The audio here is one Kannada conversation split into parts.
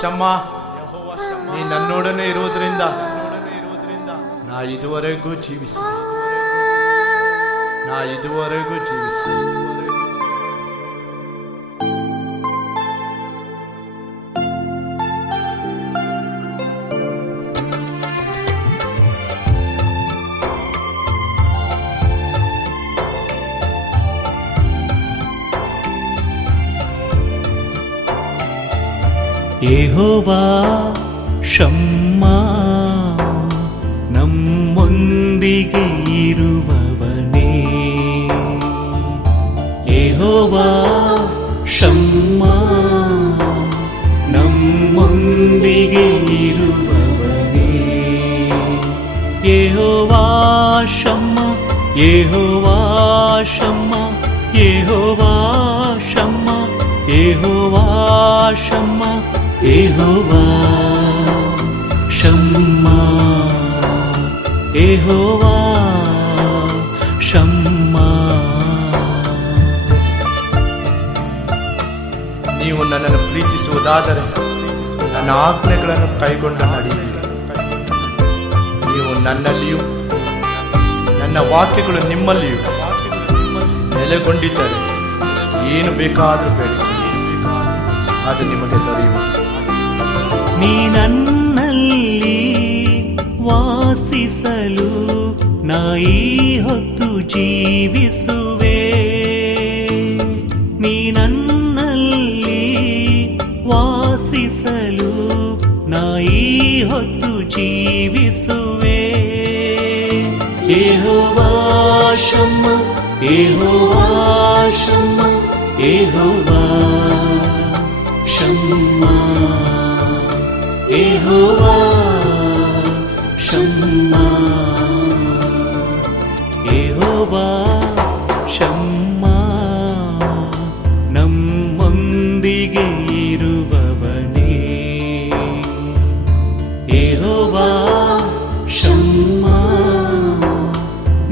ಶಮ್ಮ, ನೀ ನನ್ನೊಡನೆ ಇರೋದ್ರಿಂದ ನಾ ಇದುವರೆಗೂ ಜೀವಿಸಿ. ಯೆಹೋವಾ ಶಮ್ಮಾ, ನಮ್ಮೊಂದಿಗೆ ಇರುವವನೇ. ಯೆಹೋವಾ ಶಮ್ಮಾ, ನಮ್ಮೊಂದಿಗೆ ಇರುವವನೇ. ಯೆಹೋವಾ ಶಮ್ಮಾ, ಯೆಹೋವಾ ಶಮ್ಮಾ, ಯೆಹೋವಾ ಶಮ್ಮಾ, ಯೆಹೋವಾ ಶಮ್ಮಾ, ಯೆಹೋವಾ ಶಮ್ಮಾ, ಯೆಹೋವಾ ಶಮ್ಮಾ. ನೀವು ನನ್ನನ್ನು ಪ್ರೀತಿಸುವುದಾದರೆ ನನ್ನ ಆಜ್ಞೆಗಳನ್ನು ಕೈಗೊಂಡು ನಡೆಯುವಿರಿ. ನೀವು ನನ್ನಲ್ಲಿಯೂ ನನ್ನ ವಾಕ್ಯಗಳು ನಿಮ್ಮಲ್ಲಿಯೂ ನೆಲೆಗೊಂಡಿದ್ದರೆ ಏನು ಬೇಕಾದರೂ ಬೇಡಿಕೊಳ್ಳಿ, ಅದು ನಿಮಗೆ ದೊರೆಯುವುದು. ನೀ ನನ್ನಲ್ಲಿ ವಾಸಿಸಲು ನಾ ಈ ಹೊತ್ತು ಜೀವಿಸುವೆ. ನೀ ನನ್ನಲ್ಲಿ ವಾಸಿಸಲು ನಾ ಈ ಹೊತ್ತು ಜೀವಿಸುವೆ. ಯೆಹೋವಾ ಶಮ್ಮಾ, ಯೆಹೋವಾ ಶಮ್ಮಾ, ಯೆಹೋವಾ ಶಮ್ಮಾ, ಯೆಹೋವಾ ಶಮ್ಮಾ, ಯೆಹೋವಾ ಶಮ್ಮಾ, ನಮ್ಮೊಂದಿಗೆ ಇರುವವನೇ. ಯೆಹೋವಾ ಶಮ್ಮಾ,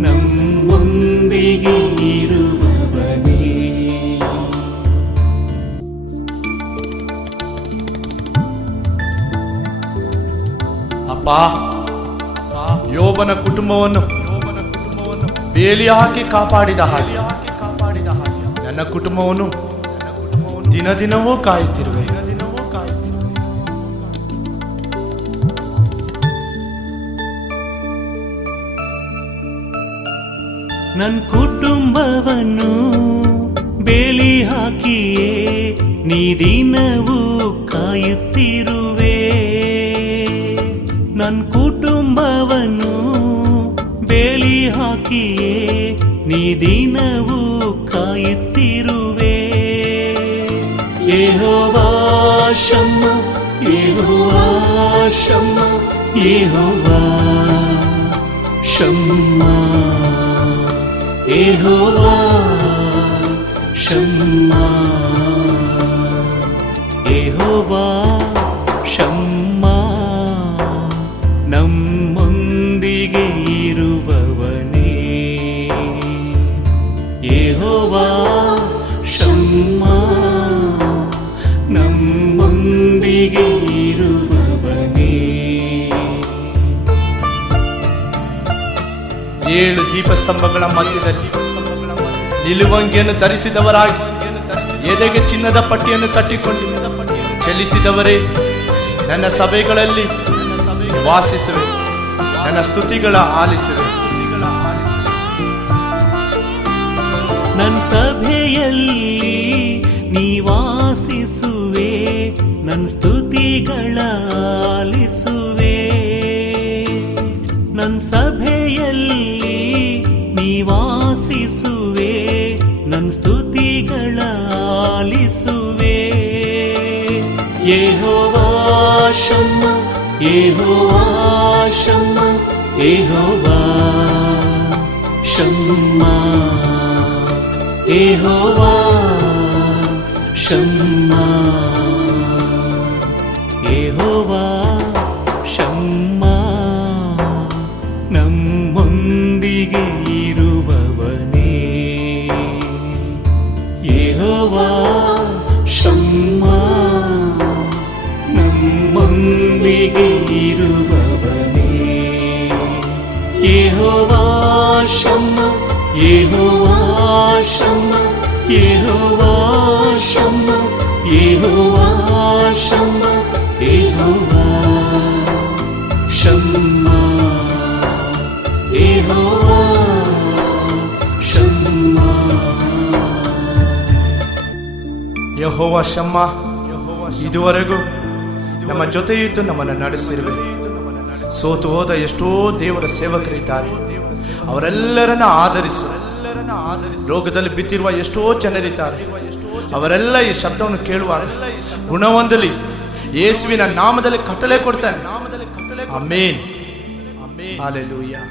ನಮ್ಮೊಂದಿಗೆ ಇರುವವನೇ. ಅಪ್ಪ, ಯೋಬನ ಕುಟುಂಬವನ್ನು ಬೇಲಿ ಹಾಕಿ ಕಾಪಾಡಿದ ಹಾಗೆ ನನ್ನ ಕುಟುಂಬವನ್ನು ದಿನದಿನವೂ ಕಾಯುತ್ತಿರುವೆ. ನನ್ನ ಕುಟುಂಬವನ್ನು ಬೇಲಿ ಹಾಕಿಯೇ ನೀ ದಿನವೂ ಕಾಯುತ್ತಿರುವೆ. ನನ್ನ ಕುಟುಂಬವನ್ನು ಬೇಲಿ ಹಾಕಿಯೇ ನೀ ದಿನವೂ ಕಾಯುತ್ತಿರುವೆ. ಯೆಹೋವಾ ಶಮ್ಮಾ, ಯೆಹೋವಾ ಶಮ್ಮಾ, ಯೆಹೋವಾ ಶಮ್ಮಾ, ಯೆಹೋವಾ ಶಮ್ಮಾ, ಯೆಹೋವಾ ಶಮ್ಮಾ, ನಮ್ಮೊಂದಿಗೆ ಇರುವವನೇ. ಯೆಹೋವಾ ಶಮ್ಮಾ, ನಮ್ಮೊಂದಿಗೆ ಇರುವವನೇ. 7 ದೀಪಸ್ತಂಭಗಳ ಮಧ್ಯದಲ್ಲಿ ನಿಲುವಂಗಿಯನ್ನು ಧರಿಸಿದವರಾಗಿ ಎದೆಗೆ ಚಿನ್ನದ ಪಟ್ಟಿಯನ್ನು ಕಟ್ಟಿಕೊಂಡು ಚಲಿಸಿದವರೇ, ನನ್ನ ಸಭೆಗಳಲ್ಲಿ ವಾಸಿಸುವೆ, ನನ್ನ ಸ್ತುತಿಗಳ ಆಲಿಸುವೆ. ನನ್ನ ಸಭೆಯಲ್ಲಿ ನಿವಾಸಿಸುವೆ, ನನ್ನ ಸ್ತುತಿಗಳ ಆಲಿಸುವೆ. ನನ್ನ ಸಭೆಯಲ್ಲಿ ನಿವಾಸಿಸುವೆ, ನನ್ನ ಸ್ತುತಿಗಳ ಆಲಿಸುವೆ. ಯೆಹೋವಾ ಶಮ್ಮಾ, ಯೆಹೋವಾ ಶಮ್ಮಾ, ಯೆಹೋವಾ ಶಮ್ಮಾ, ಯೆಹೋವಾ ಶಮ್ಮಾ, ಯೆಹೋವಾ ಶಮ್ಮಾ, ನಮ್ಮೊಂದಿಗೆ ಇರುವವನೇ. ಯೆಹೋವಾ ಶಮ್ಮಾ, ಎಂದಿಗೆ ಇರುವವನೇ ಯೆಹೋವಾ ಶಮ್ಮ ಯೆಹೋವಾ ಶಮ್ಮ ಯೆಹೋವಾ ಶಮ್ಮ ಯೆಹೋವಾ ಶಮ್ಮ ಯೆಹೋವಾ ಶಮ್ಮ ಯೆಹೋವಾ ಶಮ್ಮ ಯೆಹೋವ ಶಮ್ಮ, ಇದುವರೆಗೂ ನಮ್ಮ ಜೊತೆ ಇದ್ದು ನಮ್ಮನ್ನು ನಡೆಸಿರುವೆ. ಸೋತು ಹೋದ ಎಷ್ಟೋ ದೇವರ ಸೇವಕರಿದ್ದಾರೆ, ಅವರೆಲ್ಲರನ್ನ ಆಧರಿಸು. ರೋಗದಲ್ಲಿ ಬಿದ್ದಿರುವ ಎಷ್ಟೋ ಜನರಿದ್ದಾರೆ, ಅವರೆಲ್ಲ ಈ ಶಬ್ದವನ್ನು ಕೇಳುವಾಗ ಗುಣ ಹೊಂದಲಿ. ಯೇಸುವಿನ ನಾಮದಲ್ಲಿ ಕಟ್ಟಲೆ ಕೊಡ್ತಾನೆ. ಆಮೆನ್. ಹಲ್ಲೆಲೂಯಾ.